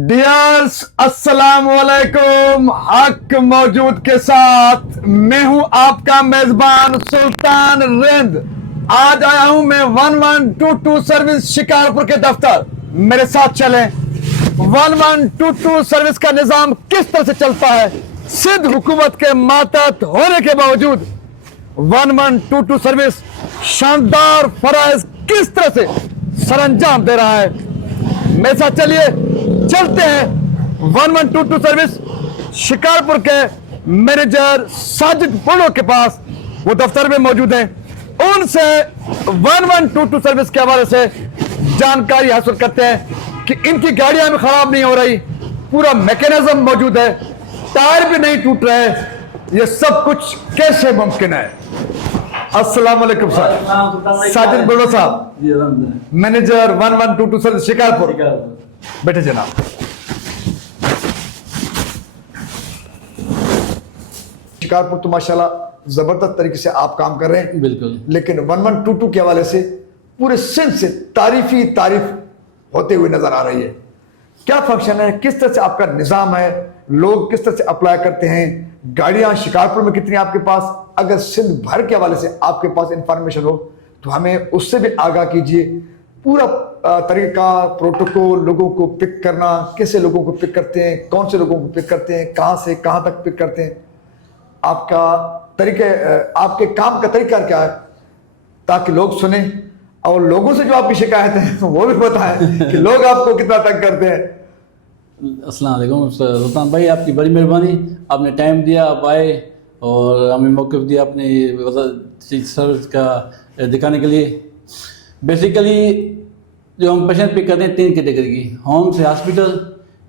Dears अस्सलाम वालेकुम। हक मौजूद के साथ मैं हूं आपका मेजबान सुल्तान रिंद। आज आया हूं मैं 1122 सर्विस शिकारपुर के दफ्तर। मेरे साथ चलें। 1122 सर्विस का निजाम किस तरह से चलता है, सिंध हुकूमत के मातहत होने के बावजूद 1122 सर्विस शानदार फराइज किस तरह से सरअंजाम दे रहा है। मेरे साथ चलिए, चलते हैं 1122 सर्विस शिकारपुर के मैनेजर साजिद बुलो के पास। वो दफ्तर में मौजूद हैं, उनसे 1122 सर्विस के हवाले से जानकारी हासिल करते हैं कि इनकी गाड़ियां भी खराब नहीं हो रही, पूरा मैकेनिज्म मौजूद है, टायर भी नहीं टूट रहे। ये सब कुछ कैसे मुमकिन है। अस्सलाम वालेकुम सर। साजिद बुलो साहब, मैनेजर 1122 सर्विस शिकारपुर। बैठे जनाब। शिकारपुर तो माशाल्लाह जबरदस्त तरीके से आप काम कर रहे हैं, बिल्कुल। लेकिन 1122 के हवाले से पूरे सिंध से तारीफ होते हुए नजर आ रही है। क्या फंक्शन है, किस तरह से आपका निजाम है, लोग किस तरह से अप्लाई करते हैं, गाड़ियां शिकारपुर में कितनी आपके पास, अगर सिंध भर के हवाले से आपके पास इंफॉर्मेशन हो तो हमें उससे भी आगाह कीजिए। पूरा तरीका, प्रोटोकॉल, लोगों को पिक करना, कैसे लोगों को पिक करते हैं, कौन से लोगों को पिक करते हैं, कहां से कहां तक पिक करते हैं, आपका तरीके, आपके काम का तरीका क्या है, ताकि लोग सुने और लोगों से जो आपकी शिकायत है वो भी बताएं कि लोग आपको कितना तंग करते हैं। अस्सलाम वालेकुम सुल्तान भाई, आपकी बड़ी मेहरबानी, आपने टाइम दिया, आप आए और हमें मौक़िफ़ दिया अपने सर्विस का दिखाने के लिए। बेसिकली जो हम पेशेंट पिक करते हैं 3 कैटेगरी की, होम से हॉस्पिटल,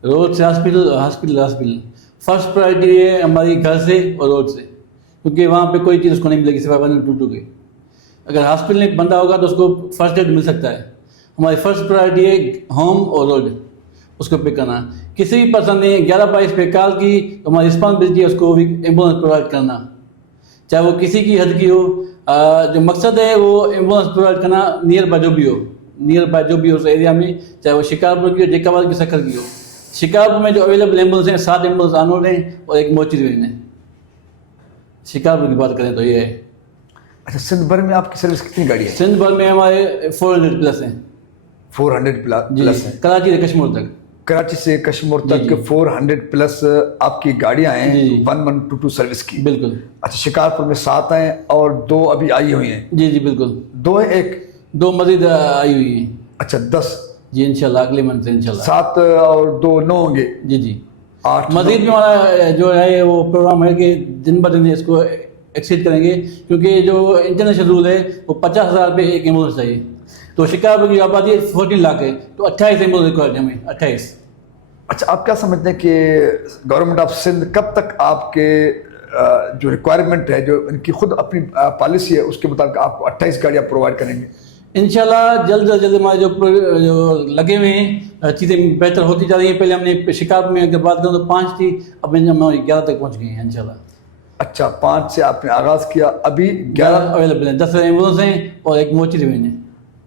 रोड से हॉस्पिटल और हॉस्पिटल। फर्स्ट प्रायोरिटी है हमारी घर से और रोड से, क्योंकि वहाँ पे कोई चीज़ उसको नहीं मिलेगी सिवाय 1122 के। अगर हॉस्पिटल में बंदा होगा तो उसको फर्स्ट एड मिल सकता है। हमारी फर्स्ट प्रायोरिटी है होम और रोड, उसको पिक करना। किसी भी पर्सन ने 1122 पे कॉल की तो हमारी रिस्पॉन्सिबिलिटी है उसको भी एम्बुलेंस प्रोवाइड करना, चाहे वो किसी की हद की हो। जो मकसद है वो एम्बुलेंस प्रोवाइड करना नियर बाय जो भी हो उस एरिया में, चाहे वो शिकारपुर की हो, जेकाबाद की, सखर की हो। शिकारपुर में जो अवेलेबल एम्बुलेंस हैं 7 एम्बुलेंस आनोड हैं और 1 मोची वैन है। शिकारपुर की बात करें तो ये है। अच्छा, सिंध भर में आपकी सर्विस कितनी गाड़ी है? सिंध भर में हमारे 400 प्लस हैं। 400 प्लस है। कराची से कश्मीर तक। कराची से कश्मीर तक 400 प्लस आपकी गाड़ियां हैं 1122 सर्विस की। बिल्कुल। अच्छा, शिकारपुर में 7 हैं और 2 अभी आई हुई हैं। जी बिल्कुल। 2 है, 2 मजीद आई हुई हैं। अच्छा, 10 जी इंशाल्लाह, अगले मंथ से इंशाल्लाह। 7 और 2 9 होंगे। जी 8 मजीद में हमारा जो है वो प्रोग्राम है कि दिन ब दिन इसको एक्सीड करेंगे, क्योंकि जो इंटरनेशनल रूल है वो 50,000 पे एक एम्बुलेंस चाहिए। तो शिकारपुर की आबादी 14 लाख है, तो 28 एम्बुलेंस रिक्वायर्ड है हमें, 28। अच्छा, आप क्या समझते हैं कि गवर्नमेंट ऑफ सिंध कब तक आपके जो रिक्वायरमेंट है, जो इनकी खुद अपनी पॉलिसी है, उसके मुताबिक आपको 28 गाड़ियाँ प्रोवाइड करेंगे? इंशाल्लाह जल्द से जल्द हमारे जो लगे हुए हैं चीज़ें बेहतर होती जा रही हैं। पहले हमने शिकारपुर में अगर बात करूँ तो 5 थी, अब हम 11 तक पहुँच गए हैं इंशाल्लाह। अच्छा, 5 से आपने आगाज़ किया, अभी 11 अवेलेबल हैं। 10 एम्बुलेंस हैं और 1 मोची वैन है।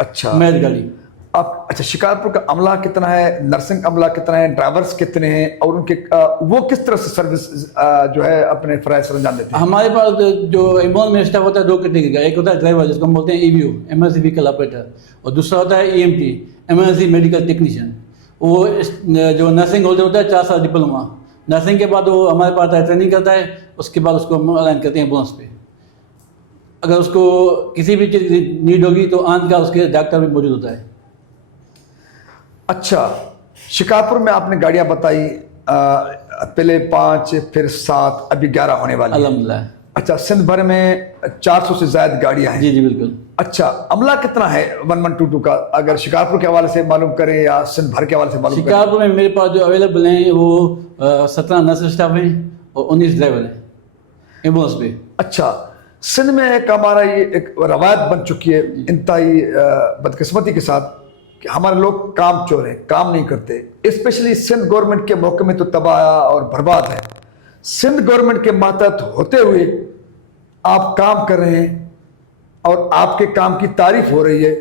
अच्छा, मैद गाड़ी। आप अच्छा, शिकारपुर का अमला कितना है, नर्सिंग अमला कितना है, ड्राइवर्स कितने हैं और उनके वो किस तरह से सर्विस जो है अपने फराइज अंजाम देते हैं? हमारे पास जो एम्बुलेंस में स्टाफ होता है 2 कैटेगरी का। एक होता है ड्राइवर, जिसको हम बोलते हैं EVO, एमरजेंसी व्हीकल ऑपरेटर, और दूसरा होता है EMT, एमरजेंसी मेडिकल टेक्नीशियन। वो जो नर्सिंग होल्डर होता है 4 साल डिप्लोमा। नर्सिंग के बाद वो हमारे पास ट्रेनिंग करता है, उसके बाद उसको हम अलाइन करते हैं एम्बुलेंस पे। अगर उसको किसी भी चीज़ की नीड होगी तो आंत का उसके डॉक्टर भी मौजूद होता है। अच्छा, शिकारपुर में आपने गाड़ियां बताई, पहले 5 फिर 7 अभी 11 होने वाली है। अल्हम्दुलिल्लाह। अच्छा, सिंध भर में 400 से ज्यादा गाड़ियां हैं। जी बिल्कुल। अच्छा, अमला कितना है 1122 का, अगर शिकारपुर के हवाले से मालूम करें या सिंध भर के हवाले से मालूम करें? शिकारपुर में मेरे पास जो अवेलेबल हैं वो 17 नर्स स्टाफ हैं और 19 ड्राइवर हैं एम्बुलेंस पे। अच्छा, सिंध में एक हमारा ये एक रवायत बन चुकी है इंतहाई बदकिस्मती के साथ कि हमारे लोग काम चोर हैं, काम नहीं करते। स्पेशली सिंध गवर्नमेंट के मौके में तो तबाह और बर्बाद है। सिंध गवर्नमेंट के मातहत होते हुए आप काम कर रहे हैं और आपके काम की तारीफ हो रही है,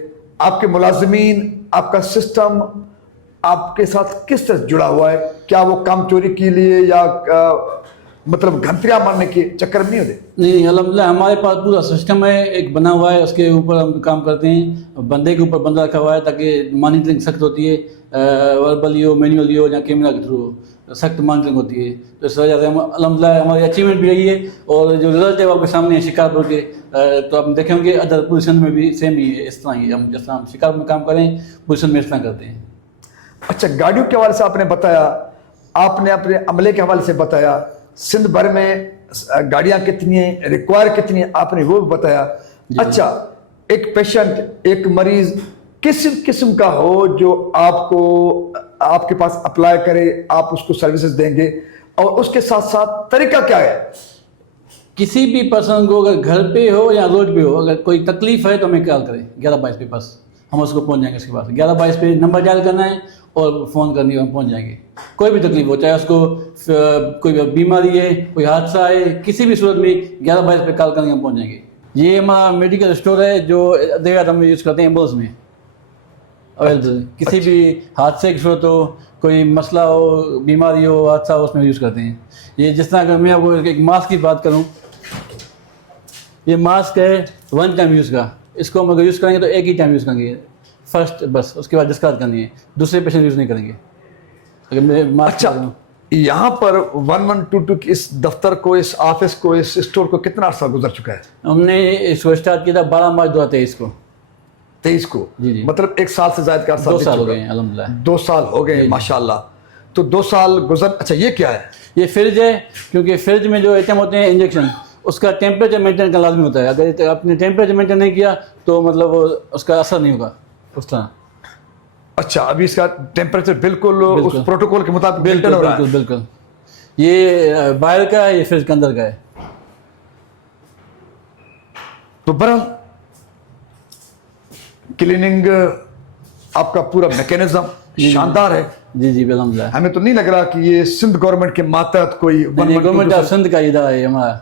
आपके मुलाजमीन, आपका सिस्टम आपके साथ किस तरह जुड़ा हुआ है? क्या वो काम चोरी के लिए या मतलब घंटियां मारने के चक्कर में नहीं होते? नहीं, अल्हम्दुलिल्लाह हमारे पास पूरा सिस्टम है, एक बना हुआ है, उसके ऊपर हम काम करते हैं। बंदे के ऊपर बंदा रखा हुआ है ताकि मॉनिटरिंग सख्त होती है, वर्बली हो, मैनुअली हो या कैमरा के थ्रू सख्त मॉनिटरिंग होती है। तो इस वजह से हम अल्हम्दुलिल्लाह हमारी अचीवमेंट भी रही है और जो रिजल्ट है वो आपके सामने है शिकारपुर के। तो आप देखेंगे अदर पूरी सिंध में भी सेम ही है, इस तरह ही हम जिस तरह हम शिकारपुर में काम करें पूरी सिंध में इस तरह करते हैं। अच्छा, गाड़ियों के हवाले से आपने बताया, आपने अपने अमले के हवाले से बताया, सिंध भर में गाड़ियां कितनी हैं, रिक्वायर कितनी है, आपने वो भी बताया। अच्छा, एक पेशेंट, एक मरीज किस किस्म का हो जो आपको आपके पास अप्लाई करे, आप उसको सर्विसेज देंगे, और उसके साथ साथ तरीका क्या है? किसी भी पर्सन को अगर घर पे हो या रोड पे हो, अगर कोई तकलीफ है तो हमें कॉल करें 1122 पे, बस हम उसको पहुंच जाएंगे उसके पास। 1122 पे नंबर डायल करना है और फ़ोन करनी है, हम पहुंच जाएंगे। कोई भी तकलीफ हो, चाहे उसको कोई बीमारी है, कोई हादसा है, किसी भी सूरत में 1122 पे कॉल करेंगे, हम पहुंच जाएंगे। ये हमारा मेडिकल स्टोर है जो देहात हम यूज़ करते हैं एम्बुलेंस में अवेलेबल। किसी भी हादसे की सूरत हो, कोई मसला हो, बीमारी हो, हादसा हो, उसमें यूज़ करते हैं। ये जिस तरह अगर मैं आपको एक मास्क की बात करूँ, ये मास्क है 1 टाइम यूज़ का। इसको हम अगर यूज़ करेंगे तो एक ही टाइम यूज़ करेंगे फर्स्ट, बस उसके बाद डिस्कार्ड करनी है, दूसरे पेशेंट यूज़ नहीं करेंगे। अगर मैं मास्क अच्छा, यहाँ पर 1122 की इस दफ्तर को, इस ऑफिस को, इस स्टोर को कितना अर्सा गुजर चुका है? हमने इसको स्टार्ट किया था 12 मार्च 2023 को। 23 को? जी। मतलब 1 साल से ज्यादा का अर्सा 2 बीत साल हो चुका गए है। हैं अल्हम्दुलिल्लाह। 2 साल हो गए माशाल्लाह। तो 2 साल गुजर। अच्छा, ये क्या है? ये फ्रिज है, क्योंकि फ्रिज में जो आइटम होते हैं इंजेक्शन, उसका टेम्परेचर मेंटेन करना लाजमी होता है। अगर आपने टेम्परेचर मेंटेन नहीं किया तो मतलब उसका असर नहीं होगा उस तरह। अच्छा, अभी इसका टेम्परेचर बिल्कुल उस प्रोटोकॉल के मुताबिक मेंटेन बिल्कुल हो रहा है? बिल्कुल बिल्कुल। ये बाहर का है, ये फ्रिज के अंदर का है। तो बहरहाल क्लीनिंग आपका पूरा मैकेनिज्म शानदार है। जी जी अल्हम्दुलिल्लाह। हमें तो नहीं लग रहा कि ये सिंध गवर्नमेंट के मातहत कोई गवर्नमेंट ऑफ सिंध का इदारा है हमारा।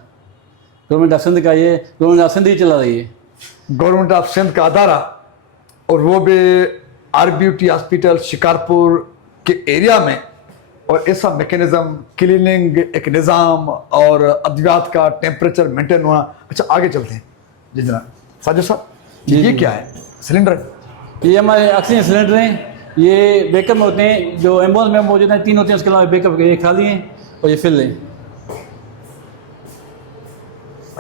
गवर्नमेंट ऑफ सिंध का ये गवर्नमेंट ऑफ सिंध ही चला रही है। गवर्नमेंट ऑफ सिंध का अदारा, और वो भी आरबीयूटी हॉस्पिटल शिकारपुर के एरिया में, और ऐसा मैकेनिज्म, क्लीनिंग, एक निज़ाम और अद्वियात का टेम्परेचर मेंटेन होना। अच्छा, आगे चलते हैं। जी जनाब। साजिद साहब, ये क्या है? सिलेंडर? ये हमारे ऑक्सीजन सिलेंडर हैं। ये बैकअप में होते हैं, जो एम्बुलेंस में मौजूद हैं 3 होते हैं, उसके अलावा बैकअप के, ये खाली हैं और ये फिल हैं।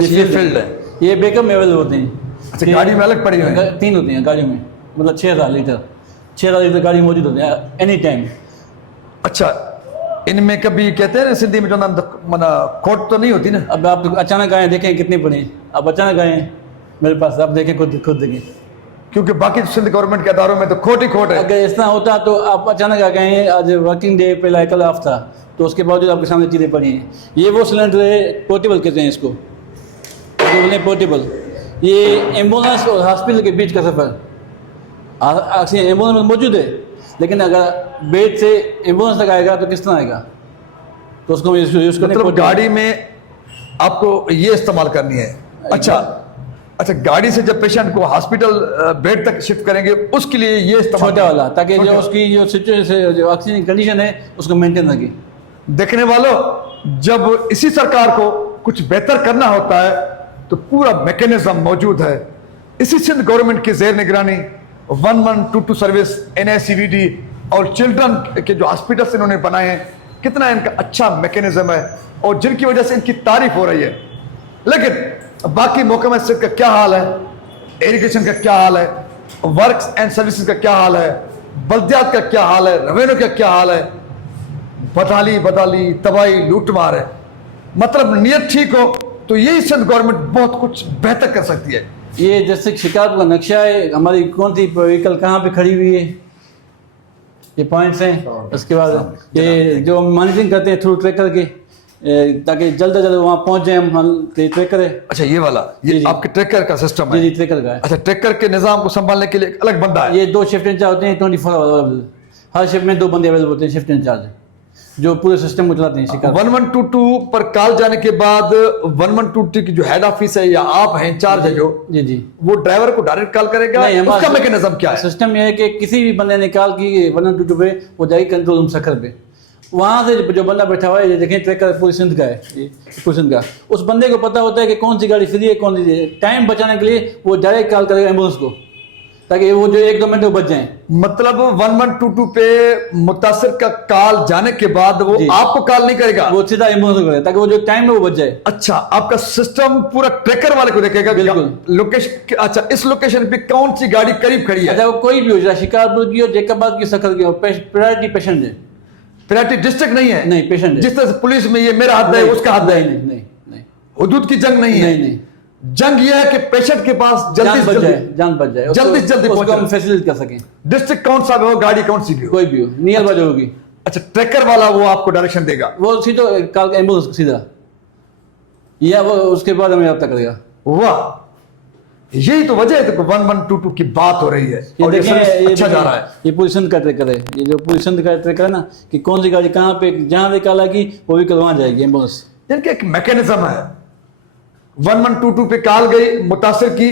ये फील्ड है, ये बैकअप में अवेलेबल होते हैं। अच्छा, गाड़ी में अलग पड़ी हुई है? 3 होते हैं गाड़ी में, मतलब 6000 लीटर गाड़ी मौजूद होते हैं एनी टाइम। अच्छा, इनमें कभी कहते हैं ना सिंधी में जो मना खोट तो नहीं होती ना? अब आप अचानक आए, देखें कितने पड़े हैं, आप अचानक आए मेरे पास, आप देखें, खुद देखें। क्योंकि बाकी सिंध गवर्नमेंट के अदारों में तो खोट ही खोट है। अगर इस तरह होता तो आप अचानक आ गए हैं, आज वर्किंग डे पे कल ऑफ था, तो उसके बावजूद आपके सामने चीज़ें पड़ी हैं। ये वो सिलेंडर है, पोर्टेबल कहते हैं इसको, पोर्टेबल। ये एम्बुलेंस और हॉस्पिटल के बीच का सफ़र ऑक्सीजन एम्बुलेंस में मौजूद है, लेकिन अगर बेड से एम्बुलेंस तक आएगा तो किस तरह आएगा, तो उसको यूज़ करने मतलब गाड़ी में आपको ये इस्तेमाल करनी है। अच्छा, गाड़ी से जब पेशेंट को हॉस्पिटल बेड तक शिफ्ट करेंगे उसके लिए ये इस्तेमाल छोटा वाला, ताकि जो उसकी जो सिचुएशन, जो ऑक्सीजन कंडीशन है उसको मेंटेन रखे। देखने वालों, जब इसी सरकार को कुछ बेहतर करना होता है तो पूरा मैकेनिज्म मौजूद है। इसी सिंध गवर्नमेंट की जेर निगरानी 1122 सर्विस, NICVD और चिल्ड्रन के जो हॉस्पिटल्स इन्होंने बनाए हैं, कितना इनका अच्छा मैकेनिज्म है और जिनकी वजह से इनकी तारीफ हो रही है। लेकिन बाकी महकमा सिंध का क्या हाल है, इरिगेशन का क्या हाल है, वर्क्स एंड सर्विसेज का क्या हाल है, बल्दियात का क्या हाल है, रेवेन्यू का क्या हाल है? बदाली तबाही लूटमार है। मतलब नीयत ठीक हो तो यही सिंध गवर्नमेंट बहुत कुछ बेहतर कर सकती है। ये जैसे शिकारपुर का नक्शा है, हमारी कौन सी व्हीकल कहाँ पे खड़ी हुई है, ये पॉइंट्स हैं। उसके बाद ये जो हम मॉनिटरिंग करते हैं थ्रू ट्रैकर के, ताकि जल्द से जल्द वहाँ पहुँच जाए हम, ट्रैकर है। अच्छा, ये वाला ये आपके ट्रैकर का सिस्टम है? जी, ट्रैकर का है। अच्छा, ट्रैकर के निज़ाम को संभालने के लिए एक अलग बंदा है? ये 2 शिफ्ट इंचार्ज होते हैं, 24 आवर। हर शिफ्ट में 2 बंदे अवेलेबल होते हैं शिफ्ट इंचार्ज। जो पूरे सिस्टम को चलाते हैं शिकार। 1122 पर कॉल जाने के बाद 1122 की जो हेड ऑफिस है या आप हैं इंचार्ज है जो, जी जी, वो ड्राइवर को डायरेक्ट कॉल करेगा, उसका मैकेनिज्म क्या है? सिस्टम ये है कि किसी भी बंदे ने कॉल की 1122 पे, वो जाएगी कंट्रोल रूम सखर पे, वहाँ से जो बंदा बैठा हुआ है, ये देखें ट्रैकर पूरी सिंध का है, ये पूरी सिंध का, उस बंदे को पता होता है कि कौन सी गाड़ी फ्री है कौन सी, टाइम बचाने के लिए वो डायरेक्ट कॉल करेगा एम्बुलेंस को, ताकि वो जो 1-2 मिनट में बच जाएं। मतलब 1122 पे मुतासिर का कॉल जाने के बाद वो आपको कॉल नहीं करेगा, वो सीधा एम्बुलेंस को करेगा, ताकि वो जो टाइम है वो बच जाए। अच्छा, आपका सिस्टम पूरा ट्रैकर वाले को देखेगा बिल्कुल। लोकेशन, अच्छा इस लोकेशन पे कौन सी गाड़ी करीब खड़ी है? अच्छा, वो कोई भी हो, शिकारपुर की हो, जैकबाद की, सखर की हो, प्रायोरिटी पेशेंट है, प्रायोरिटी डिस्ट्रिक्ट नहीं है, नहीं पेशेंट है। जिस तरह से पुलिस में ये मेरा हद है उसका हद है, नहीं नहीं नहीं, हुदूद की जंग नहीं है, नहीं, जंग ये है कि पेशेंट के पास जल्दी से जान बच जाए, जल्दी से जल्दी उसको हम फैसिलिटेट कर सकें। डिस्ट्रिक्ट कौन सा भी हो, गाड़ी कौन सी भी हो, कोई भी हो, नियर बाजू होगी। अच्छा, ट्रैकर वाला वो आपको डायरेक्शन देगा, वो सीधा कॉल एम्बुलेंस को सीधा, या वो उसके बाद हमें रब्ता करेगा। वाह, यही तो वजह है तो 1122 की बात हो रही है और ये सर्विस अच्छा जा रहा है। ये पूरी सिंध का ट्रैकर है, ये जो पूरी सिंध का ट्रैकर है ना, कि कौन सी गाड़ी कहाँ पे जहाँ भी कॉल आएगी वो भी वहाँ जाएगी एम्बुलेंस। इनका एक मैकेनिज्म है, 1122 पे कॉल गई मुतासिर की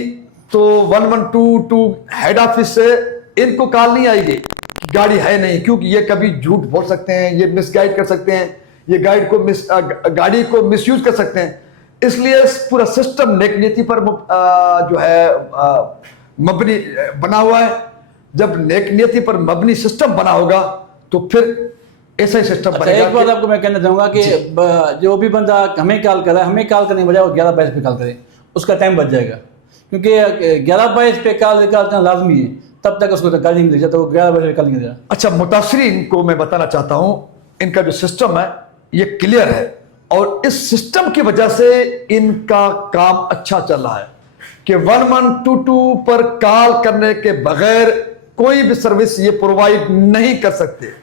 तो 1122 हेड ऑफिस से इनको कॉल नहीं आएगी, गाड़ी है नहीं, क्योंकि ये कभी झूठ बोल सकते हैं, ये मिसगाइड कर सकते हैं, ये गाड़ी को मिसयूज कर सकते हैं, इसलिए पूरा सिस्टम नेक नीति पर जो है मबनी बना हुआ है। जब नेक नीति पर मबनी सिस्टम बना होगा तो फिर ऐसा ही सिस्टम बनेगा। एक बात आपको मैं कहना चाहूंगा कि जो भी बंदा हमें कॉल कर रहा है, हमें कॉल करने के बजाय वो 1122 पे कॉल करे, उसका टाइम बच जाएगा, क्योंकि 1122 पे कॉल करना लाजमी है, तब तक उसको कॉल नहीं मिलेगा, तो 1122 पे कॉल नहीं करेगा। अच्छा, मुतासरीन को मैं बताना चाहता हूं, इनका जो सिस्टम है ये क्लियर है और इस सिस्टम की वजह से इनका काम अच्छा चल रहा है कि 1122 पर कॉल करने के बगैर कोई भी सर्विस ये प्रोवाइड नहीं कर सकते।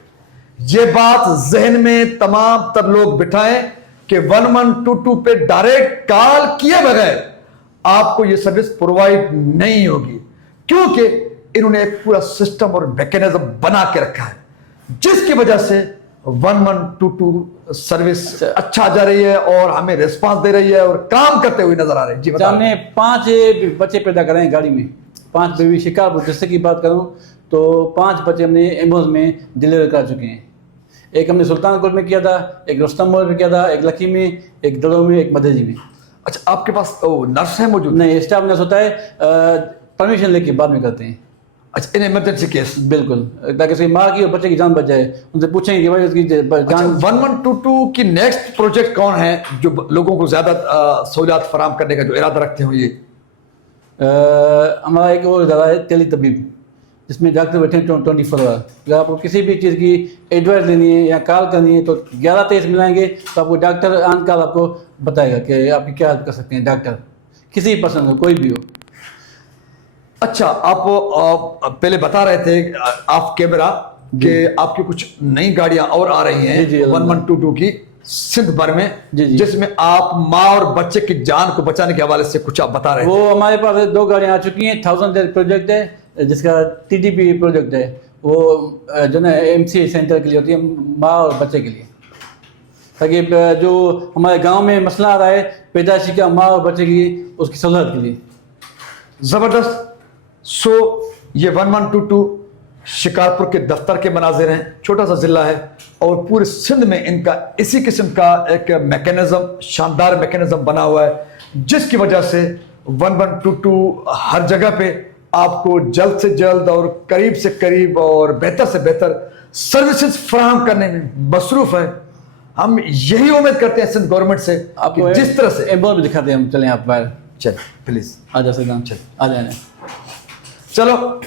ये बात जहन में तमाम तर लोग बिठाएं कि 1122 पे डायरेक्ट कॉल किए बगैर आपको ये सर्विस प्रोवाइड नहीं होगी, क्योंकि इन्होंने एक पूरा सिस्टम और मैकेनिज्म बना के रखा है, जिसकी वजह से 1122 सर्विस अच्छा जा रही है और हमें रिस्पांस दे रही है और काम करते हुए नजर आ रहे हैं। जी बताइए। हमने 5 बच्चे पैदा करे हैं गाड़ी में, 5 बेबी। शिकारपुर डिस्ट्रिक्ट की बात करूं तो 5 बच्चे हमने एम्बुलेंस में डिलीवर कर चुके हैं। एक हमने सुल्तानपुर में किया था, एक रुस्तम मोड़ में किया था, एक लकी में, एक दड़ों में, एक मदरजी में। अच्छा, आपके पास नर्स है मौजूद? नहीं, स्टाफ नर्स होता है, परमिशन लेके बाद में करते हैं। अच्छा, इन इमरजेंसी केस? बिल्कुल, ताकि उसकी माँ की और बच्चे की जान बच जाए। उनसे पूछेंगे कि भाई उसकी जान। 1122 की नेक्स्ट प्रोजेक्ट कौन है जो लोगों को ज्यादा सहूलियत फराम करने का जो इरादा रखते हो? ये हमारा एक और इदारा है टेली तबीब, जिसमें डॉक्टर बैठे हैं 24 आवर। अगर आपको किसी भी चीज़ की एडवाइस लेनी है या कॉल करनी है तो 11-23 मिलाएंगे तो आपको डॉक्टर ऑन कॉल आपको बताएगा कि आपकी क्या हेल्प कर सकते हैं। डॉक्टर किसी पर्सन को, कोई भी हो। अच्छा, आप पहले बता रहे थे ऑफ कैमरा कि आपकी कुछ नई गाड़ियां और आ रही हैं 1122 की सिंध भर में, जिसमें आप माँ और बच्चे की जान को बचाने के हवाले से कुछ आप बता रहे थे। वो हमारे पास 2 गाड़ियां आ चुकी हैं। 1000 डेज प्रोजेक्ट है, जिसका TDP प्रोजेक्ट है, वो जो ना MCA सेंटर के लिए होती है, माँ और बच्चे के लिए, ताकि जो हमारे गांव में मसला आ रहा है पैदाइशी का माँ और बच्चे की, उसकी सहूलत के लिए। जबरदस्त। सो ये 1122 शिकारपुर के दफ्तर के मनाजिर हैं। छोटा सा जिला है और पूरे सिंध में इनका इसी किस्म का एक मैकेनिज्म, शानदार मैकेनिज्म बना हुआ है, जिसकी वजह से 1122 हर जगह पे आपको जल्द से जल्द और करीब से करीब और बेहतर से बेहतर सर्विसेज फराहम करने में मसरूफ है। हम यही उम्मीद करते हैं सिंध गवर्नमेंट से कि जिस तरह से एम्बुलेंस दिखाते हैं हम। चलें आप बाहर, चल प्लीज आ जा सकते, चल आ जाए। चलो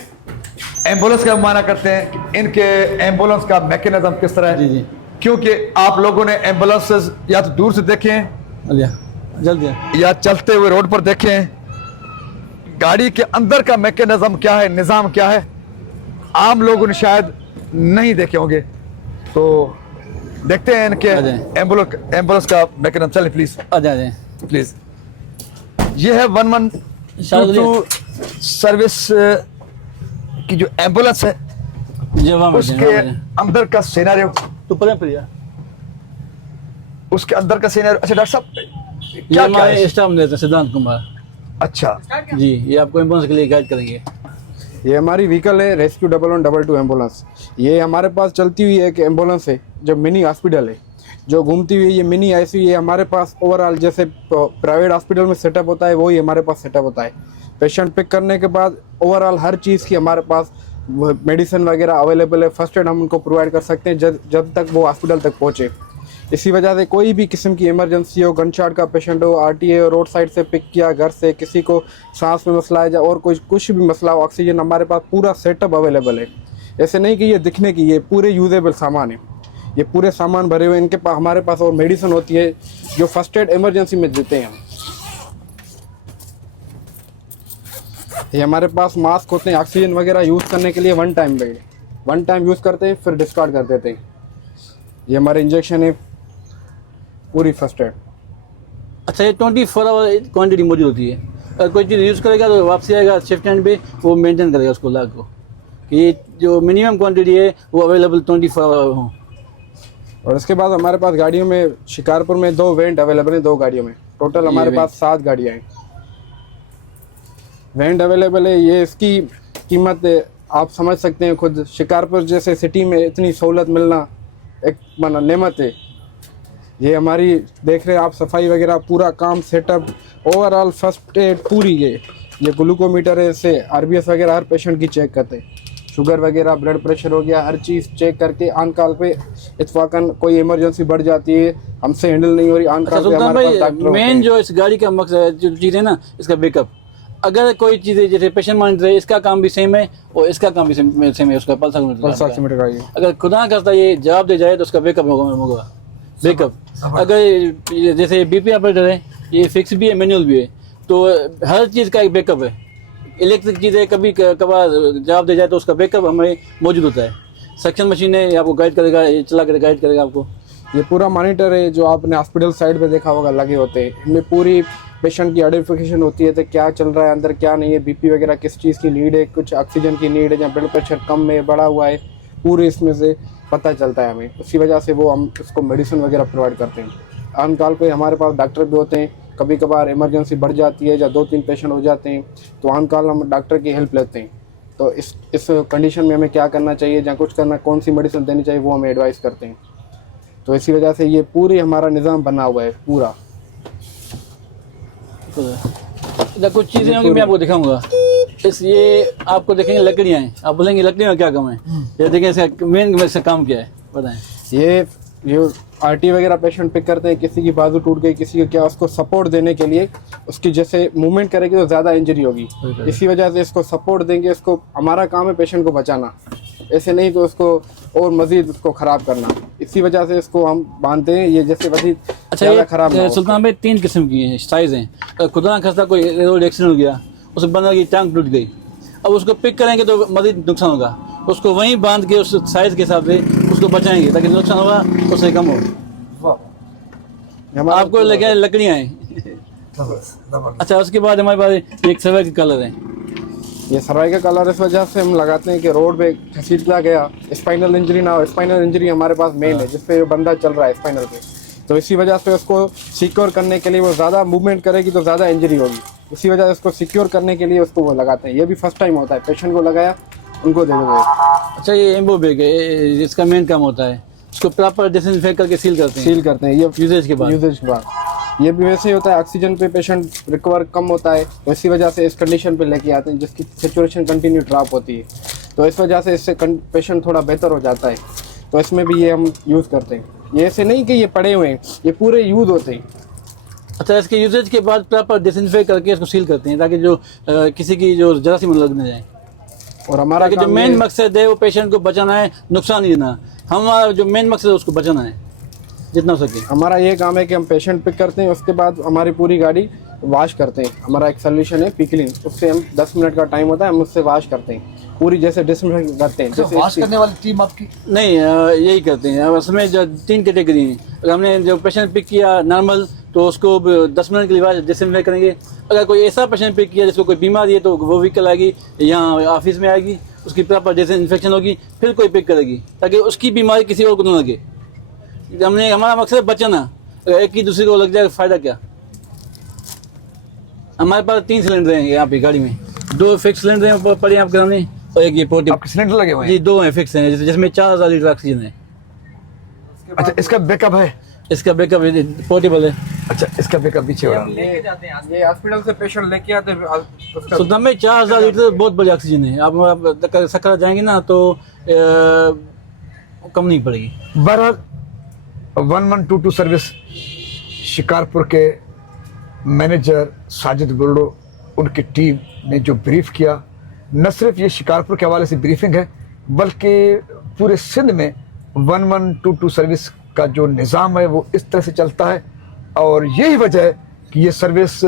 एम्बुलेंस का माना करते हैं, इनके एम्बुलेंस का मैकेनिज्म किस तरह है। जी जी, क्योंकि आप लोगों ने एम्बुलेंस या तो दूर से देखें जल्दी या चलते हुए रोड पर देखें, गाड़ी के अंदर का मैकेनिज्म क्या है, निज़ाम क्या है, आम लोगों ने शायद नहीं देखे होंगे। तो देखते हैं इनके एम्बुलेंस का मैकेनिज्म। चलें प्लीज, आ जाए प्लीज। ये है 1122 सर्विस की जो एम्बुलेंस है, उसके अंदर का सिनेरियो। तो पता उसके अंदर का सीनियर। अच्छा डॉक्टर साहब ये क्या क्या हमारे है? स्टाफ में रहते हैं सिद्धांत कुमार अच्छा जी, ये आपको एम्बुलेंस के लिए गाइड करेंगे। ये हमारी व्हीकल है रेस्क्यू 1122 एम्बुलेंस। ये हमारे पास चलती हुई एक एम्बुलेंस है जो मिनी हॉस्पिटल है, जो घूमती हुई ये मिनी आईसीयू। ये हमारे पास ओवरऑल जैसे प्राइवेट हॉस्पिटल में सेटअप होता है वही हमारे पास सेटअप होता है। पेशेंट पिक करने के बाद ओवरऑल हर चीज़ की हमारे पास मेडिसिन वगैरह अवेलेबल है। फर्स्ट एड हम उनको प्रोवाइड कर सकते हैं जब तक वो हॉस्पिटल तक पहुँचे। इसी वजह से कोई भी किस्म की इमरजेंसी हो, गन शॉट का पेशेंट हो, आरटीए हो, रोड साइड से पिक किया, घर से किसी को सांस में मसला है या और कुछ भी मसला हो, ऑक्सीजन हमारे पास पूरा सेटअप अवेलेबल है। ऐसे नहीं कि ये दिखने की, ये पूरे यूजेबल सामान है। ये पूरे सामान भरे हुए इनके पास, हमारे पास और मेडिसिन होती है जो फर्स्ट एड इमरजेंसी में देते हैं हम। ये हमारे पास मास्क होते हैं ऑक्सीजन वगैरह यूज़ करने के लिए वन टाइम यूज़ करते हैं फिर डिस्कार्ड कर देते हैं। ये हमारे इंजेक्शन है पूरी फर्स्ट एड। अच्छा, ये 24 आवर क्वांटिटी मौजूद होती है। अगर कोई चीज़ यूज़ करेगा तो वापसी आएगा शिफ्ट एंड पे, वो मेंटेन करेगा उसको लाग को कि ये जो मिनिमम क्वांटिटी है वो अवेलेबल 24 आवर हो। और इसके बाद हमारे पास गाड़ियों में शिकारपुर में 2 वेंट अवेलेबल है। 2 गाड़ियों में टोटल हमारे पास 7 गाड़ियाँ हैं। वेंट अवेलेबल है। ये इसकी कीमत आप समझ सकते हैं खुद। शिकारपुर जैसे सिटी में इतनी सहूलत मिलना एक माना नेमत है। ये हमारी देख रहे हैं आप, सफाई वगैरह पूरा काम सेटअप ओवरऑल फर्स्ट एड पूरी। ये ग्लूकोमीटर है, इससे आरबीएस वगैरह हर पेशेंट की चेक करते हैं। शुगर वगैरह, ब्लड प्रेशर हो गया, हर चीज़ चेक करके ऑन कॉल पे इत्फाकन कोई इमरजेंसी बढ़ जाती है हमसे हैंडल नहीं हो रही, ऑन अच्छा कॉल पे सुल्तान हमारे पास भाई, डॉक्टर मेन जो इस गाड़ी का मकसद जो चीज़ है ना, इसका बैकअप। अगर कोई चीज़ है जैसे पेशेंट मॉनिटर है, इसका काम भी सेम है और इसका काम भी सेम है, उसका पल्स ऑक्सीमीटर का ये। अगर खुदा करता ये जवाब दे जाए तो उसका बैकअप होगा। बैकअप अगर जैसे बीपी ऑपरेटर है, ये फिक्स भी है मैनुअल भी है, तो हर चीज़ का एक बैकअप है। इलेक्ट्रिक चीज़ें कभी कभार जवाब दे जाए तो उसका बैकअप हमें मौजूद होता है। सक्शन मशीन है, आपको गाइड करेगा, ये चला कर गाइड करेगा आपको। ये पूरा मॉनिटर है जो आपने हॉस्पिटल साइड पे देखा होगा लगे होते हैं। इनमें पूरी पेशेंट की आइडेंटिफिकेशन होती है तो क्या चल रहा है अंदर, क्या नहीं है, बीपी वगैरह किस चीज़ की नीड है, कुछ ऑक्सीजन की नीड है या ब्लड प्रेशर कम है बढ़ा हुआ है, पूरे इसमें से पता चलता है हमें। उसी वजह से वो हम उसको मेडिसिन वगैरह प्रोवाइड करते हैं। ऑन कॉल पे हमारे पास डॉक्टर भी होते हैं। कभी कभार इमरजेंसी बढ़ जाती है या 2-3 पेशेंट हो जाते हैं तो ऑन कॉल हम डॉक्टर की हेल्प लेते हैं। तो इस कंडीशन में हमें क्या करना चाहिए या कुछ करना, कौन सी मेडिसिन देनी चाहिए, वो हमें एडवाइस करते हैं। तो इसी वजह से ये पूरी हमारा निज़ाम बना हुआ है पूरा। कुछ चीज़ें होंगी मैं आपको दिखाऊंगा। ये आपको देखेंगे लकड़ियाँ हैं, आप बोलेंगे लकड़ियों का क्या काम है, ये देखें इसका मेन इसका काम क्या है बताएं। ये आरटी वगैरह पेशेंट पिक करते हैं, किसी की बाजू टूट गई, किसी को क्या, उसको सपोर्ट देने के लिए उसकी जैसे मूवमेंट करेगी तो ज़्यादा इंजरी होगी, इसी वजह से इसको सपोर्ट देंगे। इसको हमारा काम है पेशेंट को बचाना, ऐसे नहीं तो उसको और मज़ीद उसको ख़राब करना। इसी वजह से इसको हम बांधते हैं ये जैसे मज़ीद ज़्यादा ख़राब ना हो। सुल्तान भाई 3 किस्म की साइज़ हैं। खुदा न खास्ता कोई रोड एक्सीडेंट हो गया, उस बंदर की टांग टूट गई, अब उसको पिक करेंगे तो मज़ीद नुकसान होगा, उसको वहीं बांध के उस साइज़ के हिसाब से उसको बचाएंगे ताकि नुकसान होगा उससे कम हो। आपको लगे लकड़ियाँ हैं। अच्छा, उसके बाद हमारे पास एक सर्वाइकल कलर है। ये सर्वाइकल कलर इस वजह से हम लगाते हैं कि रोड पे घसीटला गया, स्पाइनल इंजरी ना हो। स्पाइनल इंजरी हमारे पास मेन है जिसपे बंदा चल रहा है स्पाइनल पे, तो इसी वजह से उसको सिक्योर करने के लिए, वो ज़्यादा मूवमेंट करेगी तो ज़्यादा इंजरी होगी, इसी वजह से उसको सिक्योर करने के लिए उसको वो लगाते हैं। ये भी फर्स्ट टाइम होता है, पेशेंट को लगाया उनको दे दो। अच्छा, ये एम्बो बैग है, इसका मेन काम होता है उसको प्रॉपर डिसइंफेक्ट करके सील करते हैं ये यूजेज के बाद। ये भी वैसे ही होता है, ऑक्सीजन पे पेशेंट रिकवर कम होता है तो इसी वजह से इस कंडीशन पे लेके आते हैं जिसकी सिचुएशन कंटिन्यू ड्रॉप होती है, तो इस वजह से इससे पेशेंट थोड़ा बेहतर हो जाता है। तो इसमें भी ये हम यूज़ करते हैं। ये ऐसे नहीं कि ये पड़े हुए हैं, ये पूरे यूज़ होते हैं। अच्छा, इसके यूजेज के बाद प्रॉपर डिसइंफेक्ट करके इसको सील करते हैं ताकि जो किसी की जो जरासीम लग न जाए। और हमारा जो मेन मकसद है वो पेशेंट को बचाना है, नुकसान नहीं देना। हमारा जो मेन मकसद है उसको बचाना है जितना हो सके। हमारा ये काम है कि हम पेशेंट पिक करते हैं, उसके बाद हमारी पूरी गाड़ी वॉश करते हैं। हमारा एक सोल्यूशन है पिकलिन, उससे हम 10 मिनट का टाइम होता है, हम उससे वॉश करते हैं पूरी, जैसे डिसइंफेक्ट करते हैं। जैसे वॉश करने वाली टीम आपकी नहीं, यही करते हैं। अब उसमें जो 3 कैटेगरी हैं, अगर हमने जो पेशेंट पिक किया नॉर्मल तो उसको 10 मिनट के लिए डिसइंफेक्ट करेंगे। अगर कोई ऐसा पेशेंट पिक किया जिसको कोई बीमारी है तो वो व्हीकल आएगी, यहाँ ऑफिस में आएगी, उसकी प्रॉपर डिसइंफेक्शन होगी, फिर कोई पिक करेगी ताकि उसकी बीमारी किसी और को न लगे। हमारा मकसद बचाना। अगर एक ही दूसरे को लग जाए फायदा क्या। हमारे पास 3 सिलेंडर हैं यहाँ पे गाड़ी में, 2 फिक्स सिलेंडर हैं पड़े हैं आपके सामने और एक ये पोर्टेबल। आपके सिलेंडर लगे हुए हैं? जी 2 हैं फिक्स हैं, जिसमें 4000 लीटर ऑक्सीजन है। अच्छा, इसका बैकअप है? इसका बैकअप पोर्टेबल है। अच्छा, इसका बैकअप पीछे हो रहा है। ये हॉस्पिटल से पेशेंट लेके आते हैं सुल्तान भाई 4000 लीटर बहुत बड़ी ऑक्सीजन है। आप सकरा जाएंगे ना तो कम नहीं पड़ेगी। बहरहाल 1122 सर्विस शिकारपुर के मैनेजर साजिद बुर्डो, उनकी टीम ने जो ब्रीफ किया, न सिर्फ ये शिकारपुर के हवाले से ब्रीफिंग है बल्कि पूरे सिंध में 1122 सर्विस का जो निज़ाम है वो इस तरह से चलता है। और यही वजह है कि ये सर्विस,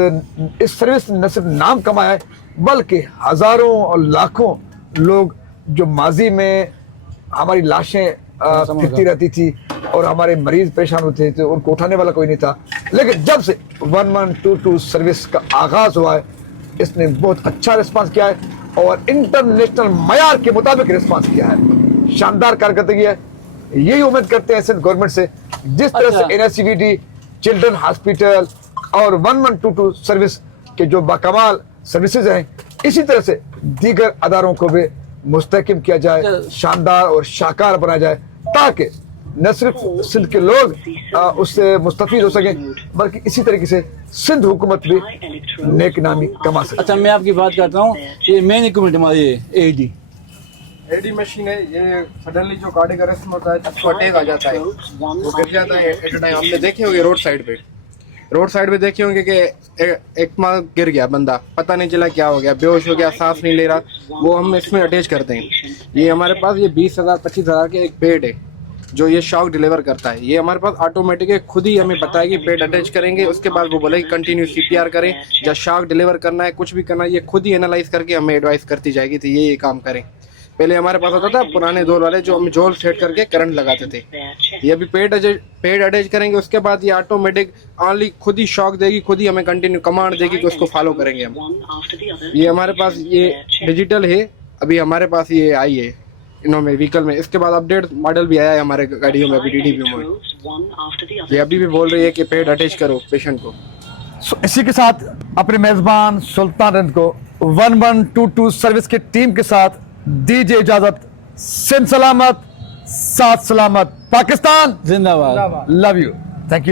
इस सर्विस ने न सिर्फ नाम कमाया है बल्कि हज़ारों और लाखों लोग जो माजी में हमारी लाशें फिरती रहती थी और हमारे मरीज परेशान होते थे, उनको उठाने वाला कोई नहीं था, लेकिन जब से 1122 सर्विस का आगाज़ हुआ है इसने बहुत अच्छा रिस्पांस किया है और इंटरनेशनल मयार के मुताबिक रिस्पांस किया है। शानदार कारकर्दगी है। यही उम्मीद करते हैं सिंध गवर्नमेंट से, जिस तरह से NSCVD, चिल्ड्रन हॉस्पिटल और 1122 सर्विस के जो बाकमाल सर्विसेज हैं, इसी तरह से दीगर अदारों को भी मुस्तहकम किया जाए, शानदार और शाकार बनाया जाए, ताकि न सिर्फ सिंध के लोग उससे मुस्तफीद हो सकें बल्कि इसी तरीके से सिंध हुकूमत भी नेक नामी कमा सके। अच्छा, मैं आपकी बात करता हूँ, ये मेन इक्विपमेंट हमारी एडी मशीन है। ये सडनली जो कार्डियक अरेस्ट में होता है, जिसको अटैक आ जाता है, वो गिर जाता है एट टाइम। हमने देखे होंगे रोड साइड पे देखे होंगे कि एक माँ गिर गया बंदा, पता नहीं चला क्या हो गया, बेहोश हो गया, सांस नहीं ले रहा, वो हम इसमें अटैच करते हैं। ये हमारे पास ये 20,000 25,000 के एक बेड है जो ये शॉक डिलीवर करता है। ये हमारे पास ऑटोमेटिक है, खुद ही हमें बताएगी, बेड अटैच करेंगे, उसके बाद वो बोलेगी कंटिन्यू CPR करें, जब शॉक डिलीवर करना है, कुछ भी करना है, ये खुद ही एनालाइज करके हमें एडवाइस करती जाएगी तो ये काम करें। पहले हमारे पास होता था पुराने दौर वाले जो हम झोल सेट करके करंट लगाते थे, ये अभी पेड अटैच करेंगे, उसके बाद ये ऑटोमेटिक ऑनली खुद ही शॉक देगी, खुद ही हमें कंटिन्यू कमांड देगी कि उसको फॉलो करेंगे हम। ये हमारे पास ये डिजिटल है, अभी हमारे पास ये आई है इन्होंने व्हीकल में, इसके बाद अपडेट मॉडल भी आया है हमारे गाड़ियों में, अभी DDP में ये अभी भी बोल रही है कि पेड अटैच करो पेशेंट को। इसी के साथ अपने मेजबान सुल्तान रिंद को 1122 सर्विस की टीम के साथ दीजिए इजाजत। सिंध सलामत, साथ सलामत, पाकिस्तान जिंदाबाद। Love you, thank you.